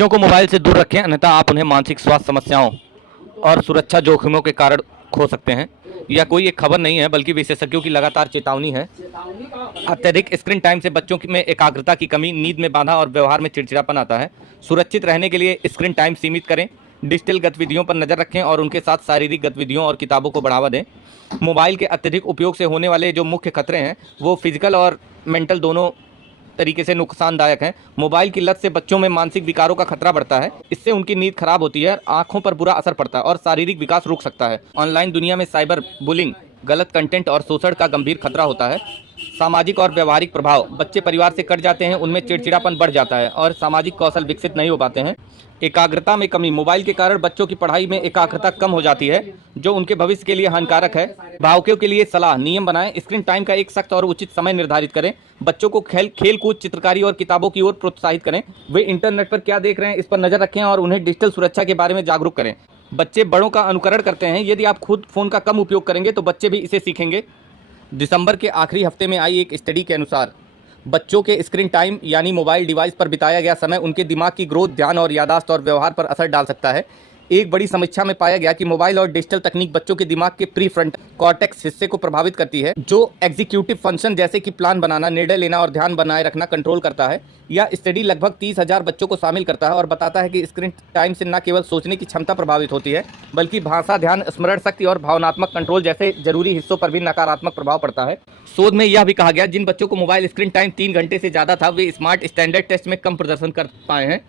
बच्चों को मोबाइल से दूर रखें, अन्यथा आप उन्हें मानसिक स्वास्थ्य समस्याओं और सुरक्षा जोखिमों के कारण खो सकते हैं। यह कोई एक खबर नहीं है, बल्कि विशेषज्ञों की लगातार चेतावनी है। अत्यधिक स्क्रीन टाइम से बच्चों में एकाग्रता की कमी, नींद में बाधा और व्यवहार में चिड़चिड़ापन आता है। सुरक्षित रहने के लिए स्क्रीन टाइम सीमित करें, डिजिटल गतिविधियों पर नज़र रखें और उनके साथ शारीरिक गतिविधियों और किताबों को बढ़ावा दें। मोबाइल के अत्यधिक उपयोग से होने वाले जो मुख्य खतरे हैं वो फिजिकल और मेंटल दोनों तरीके से नुकसानदायक हैं। मोबाइल की लत से बच्चों में मानसिक विकारों का खतरा बढ़ता है। इससे उनकी नींद खराब होती है, आंखों पर बुरा असर पड़ता है और शारीरिक विकास रुक सकता है। ऑनलाइन दुनिया में साइबर बुलिंग, गलत कंटेंट और शोषण का गंभीर खतरा होता है। सामाजिक और व्यवहारिक प्रभाव, बच्चे परिवार से कट जाते हैं, उनमें चिड़चिड़ापन बढ़ जाता है और सामाजिक कौशल विकसित नहीं हो पाते हैं। एकाग्रता में कमी, मोबाइल के कारण बच्चों की पढ़ाई में एकाग्रता कम हो जाती है, जो उनके भविष्य के लिए हानिकारक है। अभिभावकों के लिए सलाह, नियम बनाएं, स्क्रीन टाइम का एक सख्त और उचित समय निर्धारित करें। बच्चों को खेल कूद, चित्रकारी और किताबों की ओर प्रोत्साहित करें। वे इंटरनेट पर क्या देख रहे हैं इस पर नजर रखें और उन्हें डिजिटल सुरक्षा के बारे में जागरूक करें। बच्चे बड़ों का अनुकरण करते हैं, यदि आप खुद फ़ोन का कम उपयोग करेंगे तो बच्चे भी इसे सीखेंगे। दिसंबर के आखिरी हफ्ते में आई एक स्टडी के अनुसार बच्चों के स्क्रीन टाइम यानी मोबाइल डिवाइस पर बिताया गया समय उनके दिमाग की ग्रोथ, ध्यान और याददाश्त और व्यवहार पर असर डाल सकता है। एक बड़ी समीक्षा में पाया गया कि मोबाइल और डिजिटल तकनीक बच्चों के दिमाग के प्री फ्रंटल कॉर्टेक्स हिस्से को प्रभावित करती है, जो एग्जीक्यूटिव फंक्शन जैसे कि प्लान बनाना, निर्णय लेना और ध्यान बनाए रखना कंट्रोल करता है। यह स्टडी लगभग 30,000 बच्चों को शामिल करता है और बताता है कि स्क्रीन टाइम से न केवल सोचने की क्षमता प्रभावित होती है, बल्कि भाषा, ध्यान, स्मरण शक्ति और भावनात्मक कंट्रोल जैसे जरूरी हिस्सों पर भी नकारात्मक प्रभाव पड़ता है। शोध में यह भी कहा गया, जिन बच्चों को मोबाइल स्क्रीन टाइम 3 घंटे से ज़्यादा था, वे स्मार्ट स्टैंडर्ड टेस्ट में कम प्रदर्शन कर पाए हैं,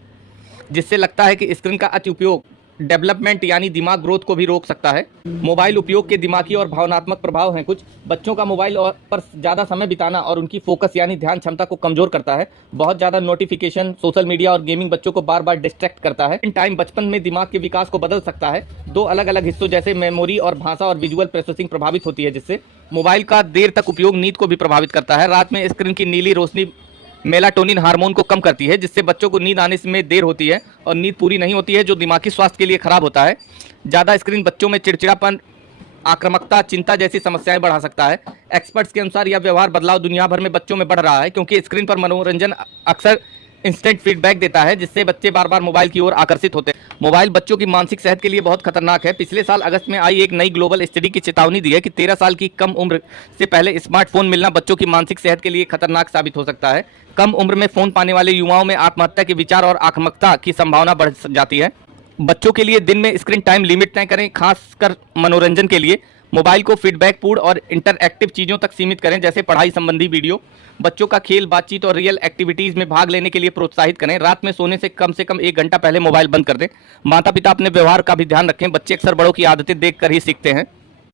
जिससे लगता है कि स्क्रीन का अति उपयोग डेवलपमेंट यानी दिमाग ग्रोथ को भी रोक सकता है। मोबाइल उपयोग के दिमागी और भावनात्मक प्रभाव हैं कुछ। बच्चों का मोबाइल पर ज़्यादा समय बिताना और उनकी फोकस यानी ध्यान क्षमता को कमज़ोर करता है। बहुत ज़्यादा नोटिफिकेशन, सोशल मीडिया और गेमिंग बच्चों को बार बार डिस्ट्रैक्ट करता है। इन टाइम बचपन में दिमाग के विकास को बदल सकता है। 2 अलग अलग हिस्सों जैसे मेमोरी और भाषा और विजुअल प्रोसेसिंग प्रभावित होती है, जिससे मोबाइल का देर तक उपयोग नींद को भी प्रभावित करता है। रात में स्क्रीन की नीली रोशनी मेलाटोनिन हार्मोन को कम करती है, जिससे बच्चों को नींद आने में देर होती है और नींद पूरी नहीं होती है, जो दिमागी स्वास्थ्य के लिए खराब होता है। ज़्यादा स्क्रीन बच्चों में चिड़चिड़ापन, आक्रामकता, चिंता जैसी समस्याएं बढ़ा सकता है। एक्सपर्ट्स के अनुसार यह व्यवहार बदलाव दुनिया भर में बच्चों में बढ़ रहा है, क्योंकि स्क्रीन पर मनोरंजन अक्सर इंस्टेंट फीडबैक देता है, जिससे बच्चे बार बार मोबाइल की ओर आकर्षित होते हैं। मोबाइल बच्चों की मानसिक सेहत के लिए बहुत खतरनाक है। पिछले साल अगस्त में आई एक नई ग्लोबल स्टडी की चेतावनी दी है कि 13 साल की कम उम्र से पहले स्मार्टफोन मिलना बच्चों की मानसिक सेहत के लिए खतरनाक साबित हो सकता है। कम उम्र में फ़ोन पाने वाले युवाओं में आत्महत्या के विचार और आक्रामकता की संभावना बढ़ जाती है। बच्चों के लिए दिन में स्क्रीन टाइम लिमिट तय करें, खासकर मनोरंजन के लिए। मोबाइल को फीडबैकपूर्ण और इंटरएक्टिव चीज़ों तक सीमित करें, जैसे पढ़ाई संबंधी वीडियो। बच्चों का खेल, बातचीत और रियल एक्टिविटीज़ में भाग लेने के लिए प्रोत्साहित करें। रात में सोने से कम 1 घंटा पहले मोबाइल बंद कर दें। माता पिता अपने व्यवहार का भी ध्यान रखें, बच्चे अक्सर बड़ों की आदतें देखकर ही सीखते हैं।